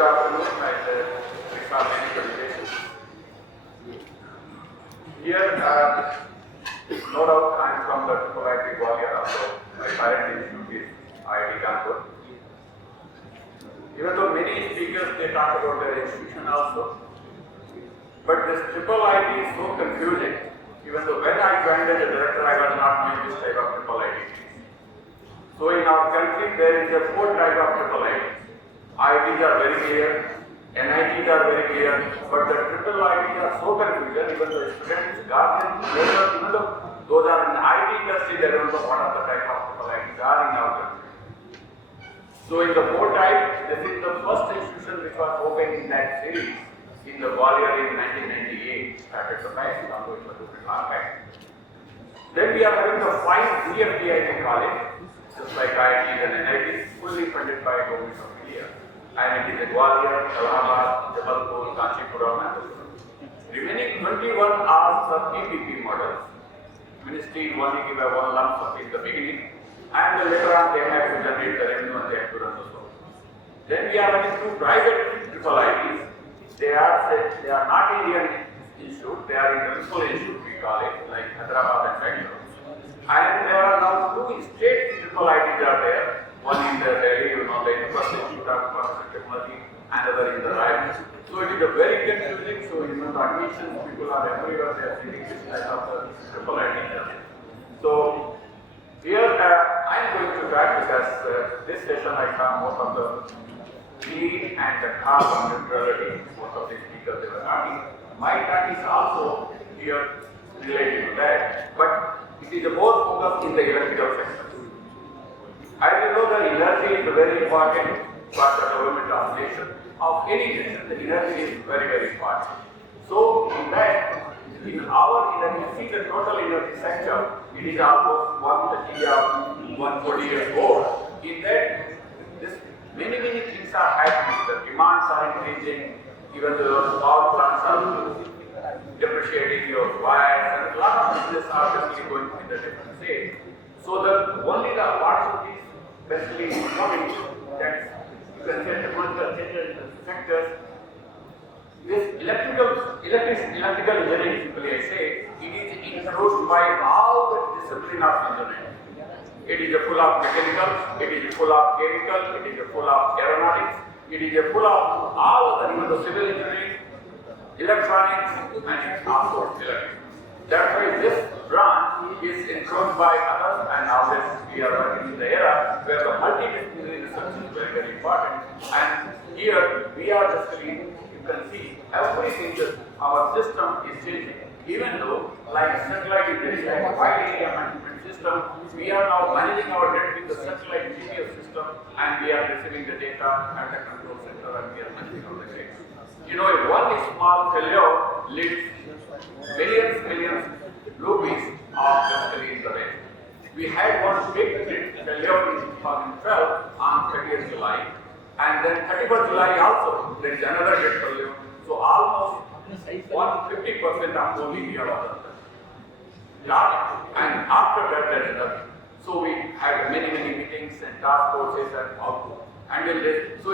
good afternoon and with our many presentations. Here, no doubt I am from the IIT Gwalior, also my parent institute is IIT Kanpur. Even though many speakers they talk about their institution also, but this IIIT is so confusing. Even though when I joined as a director, I was not knowing this type of IIIT. So in our country, there is a 4 types of IIITs. IITs are very clear, NITs are very clear, but the IIITs are so confusing, even the students, guardians, even though those are in the IT industry, they don't know what are the type of IITs are in our country. So in the 4 types, this is the first institution which was opened in that series in the Gwalior in 1998, started the price, although it was a bit long time. Then we are having the 5 DRDO college, just like IITs and NITs, fully funded by government of India. And it is in Gwalior, Allahabad, Jabalpur, Kanchipuram, and the remaining 21 are the PPP models. Ministry only give a one lump sum in the beginning, and later on they have to generate the revenue and they have to run the show. Then we are running 2 private IITs. They are not Indian institute, they are international institute we call it, like Hyderabad and Bangalore. And there are now 2 state IITs are there. One in the Delhi, the University Institute of Information Technology, another in the Raj. So it is a very confusing. So the admissions, people are everywhere. They are thinking this type of IIT. So here I am going to try because this session I found most of the need and the carbon neutrality. Most of the speakers they were talking. My talk is also here related to that, but it is more focused in the electrical sector. As you know, the energy is very important for the development of nation, of any nation. The energy is very, very important. So, in that, in our energy, see the total energy sector, it is almost 140 years old. In that, many things are happening. The demands are increasing, even the power plants are depreciating your wires, and a lot of business are just going in the different stage. So, only the opportunities especially coming that you can say technological changes in the sectors. This electrical engineering, simply I say, it is introduced by all the discipline of engineering. It is full of mechanical, it is full of chemical, it is full of aeronautics, it is full of all the, even the civil engineering, electronics, and also electric. That's why this branch is encroached by others, and nowadays we are working in the era where the multidisciplinary research is very, very important. And here we are basically, you can see everything that our system is changing. Even though, like satellite is very like a wide area management system, we are now managing our net with the satellite GPS system, and we are receiving the data at the control center, and we are managing all the data. You know, if one small failure leads millions rupees of basically in the range. We had one big failure in 2012 on 30th July, and then 31st July also there is another big failure. So almost 150% of only we are done. And after that there is nothing. So we had many meetings and task forces and all. And then this, so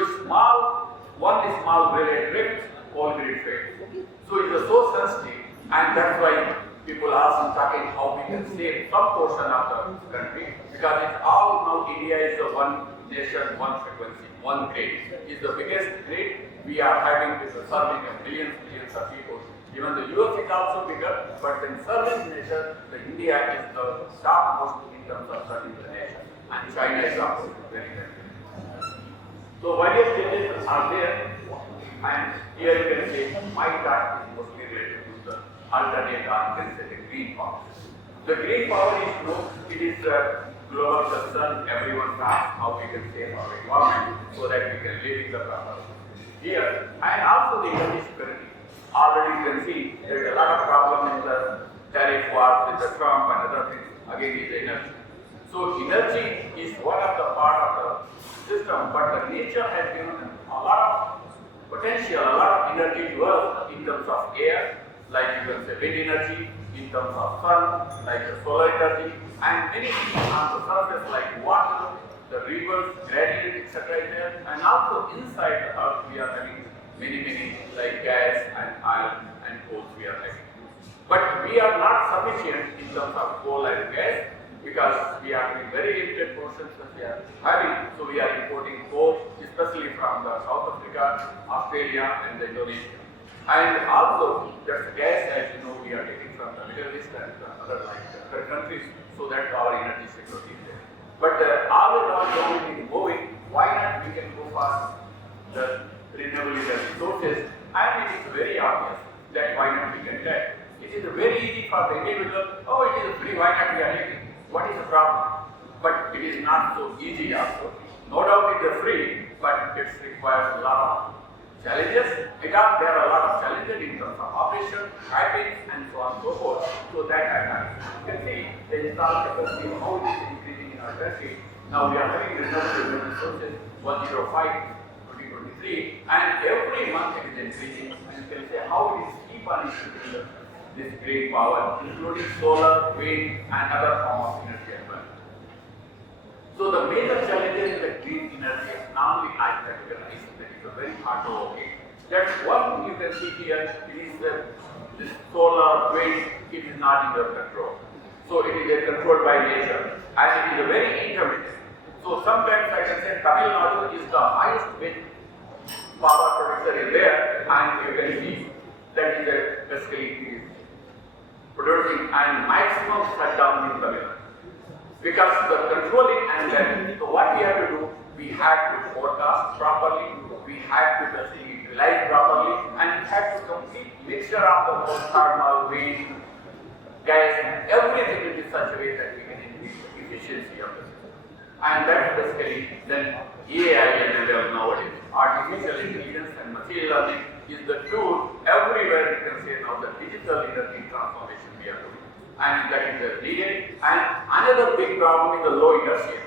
one small grenade ripped, all grid failed. So it is so sensitive. And that's why people are also talking how we can save some portion of the country, because it's all now India is the one nation, one frequency, one grid. It's the biggest grid we are having with the serving of millions of people. Even the US is also bigger, but in serving nation, the India is the topmost in terms of serving the nation, and China is also very, very big. So various changes are there, and here you can see my talk is mostly related to the alternate or synthetic green power. The green power is it is a global concern. Everyone asks how we can save our environment so that we can live in the proper here. And also the energy security. Already you can see there is a lot of problem in the tariff wars with the Trump and other things. Again is energy. So energy is one of the part of the system, but the nature has given a lot of potential, a lot of energy to us in terms of air, like you can say wind energy, in terms of sun, like the solar energy, and many things on the surface like water, the rivers, gradients, etc. is there, and also inside the earth we are having many like gas and iron and coal we are having. But we are not sufficient in terms of coal and gas because we are having very limited portions that we are having. So we are importing coal, especially from the South Africa, Australia, and Indonesia. And also, that's gas, as you know, we are taking from the Middle East and other countries, so that our energy security is there. But always our government is moving. Why not we can go for the renewable energy sources? And it is very obvious that why not we can get. It is very easy for the individual. Oh, it is free. Why not we are taking? What is the problem? But it is not so easy also. No doubt it is free, but it requires a lot of challenges. Because there are a lot of challenges in terms of operation, piping, and so on and so forth. So that you can see the installed capacity of how it is increasing in our country. Now we are having renewable energy sources 105, 2023, and every month it is increasing. And you can say how it is keep on increasing this green power, including solar, wind, and other forms of energy as well. So the major challenges in the green energy, normally I categorize that it's a very hard to locate. That's one thing you can see here. It is this solar, wind. It is not in your control. So it is controlled by nature, and it is a very intermittent. So sometimes I can say Tamil Nadu is the highest wind power producer is there, and you can see that is basically producing and maximum shutdown in Tamil Nadu. Because the controlling and then, so what we have to do, we have to forecast properly, we have to basically utilize properly, and we have to complete mixture of the whole thermal, wind, gas, and everything in such a way that we can increase the efficiency of the system. And that's basically then AI and ML nowadays. Artificial intelligence and machine learning is the tool everywhere. You can say now the digital energy transformation we are doing, and that is needed. And another big problem is the low inertia.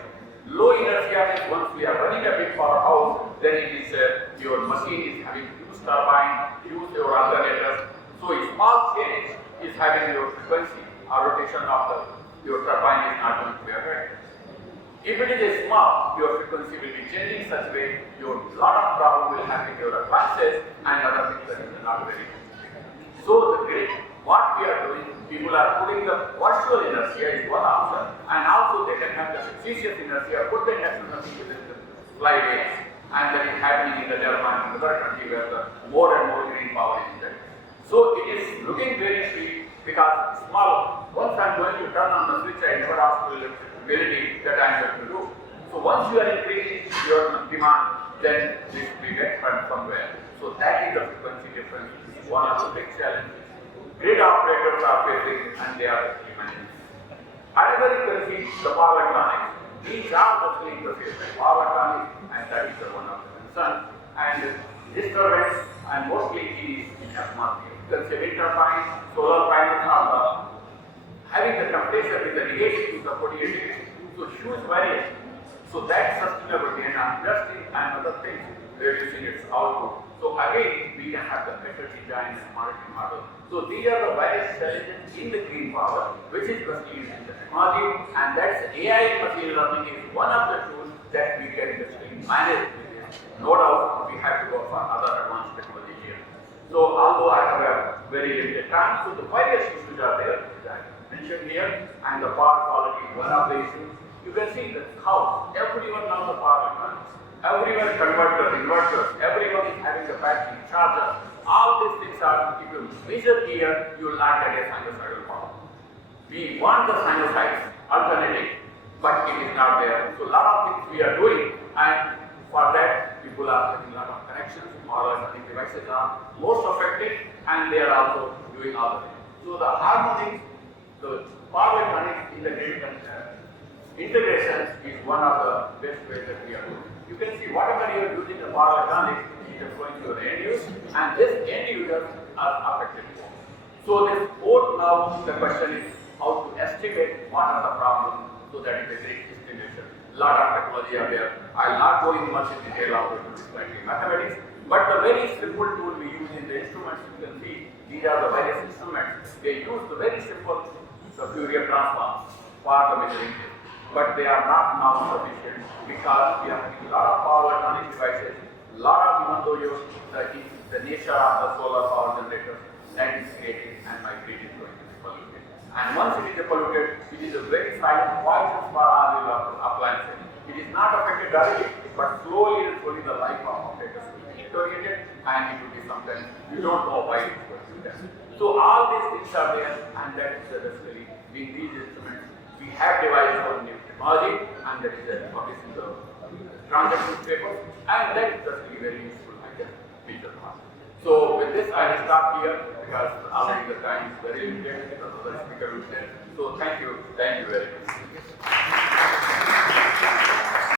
Low inertia means once we are running a big powerhouse, then it is your machine is having huge turbine, use your alternators. So a small change is having your frequency or rotation of your turbine is not going to be affected. If it is a small, your frequency will be changing such way, your lot of problem will happen in your advances and other things that is not very good. So the grid, what we are doing, people are putting the virtual inertia is one option, and also they can have the fictitious inertia, put the inertia within the flight days, and that is happening in the German and other country where the more and more green power is there. So it is looking very sweet because small, once I am going to turn on the switch, I never ask for electricity that I am going to do. So once you are increasing your demand, then this will get from somewhere. So that is the frequency difference. This is one of the big challenges grid operators are facing, and they are managing. Another you can see the power electronics. These are mostly interfaced by power electronics, and that is one of the concerns. And disturbance, and mostly it is in atmosphere. You can say wind turbine, solar panels are having the temperature with the negative to the 48 degrees. So huge variation. So that sustainability and industry and other things reducing its output. So again, we can have the better design and monitoring model. So these are the various challenges in the green power, which is basically in the technology, and that's AI machine learning is one of the tools that we can basically manage with this. No doubt, we have to go for other advanced technology here. So although I have a very limited time, so the various issues are there that I mentioned here, and the power quality is one of the issues. You can see that how everyone knows the power electronics. Everyone converter, inverters, everyone is having the battery, charger. All these things are, if you measure here, you will not get a sinusoidal power. We want the sinusoids alternative, but it is not there. So a lot of things we are doing, and for that, people are having a lot of connections. Power electronic devices are most affected, and they are also doing all the things. So the harmonics, the power electronics in the grid integration is one of the best ways that we are doing. You can see whatever you are using the power electronics is going to your end use, and this end users are affected. So this both now the question is how to estimate what are the problems, so that is a great estimation. Lot of technology are there. I will not go in much in detail of it like mathematics, but the very simple tool we use in the instruments, you can see these are the various instruments. They use the very simple Fourier transform for the measuring. but they are not now sufficient because we are having a lot of power electronic devices, lot of, even though the nature of the solar power generator that is created and migrated to polluted. And once it is polluted, it is a very silent poison for all the appliances. It is not affected directly, but slowly and slowly the life of operators will be interrogated, and it will be sometimes you don't know why it is going to be done. So all these things are there, and that is basically in these instruments we have devised for new technology, and that is publishing the transaction paper, and that is basically very useful item feature part. So with this I will stop here because already the time is very limited because of the speaker is there. So thank you very much.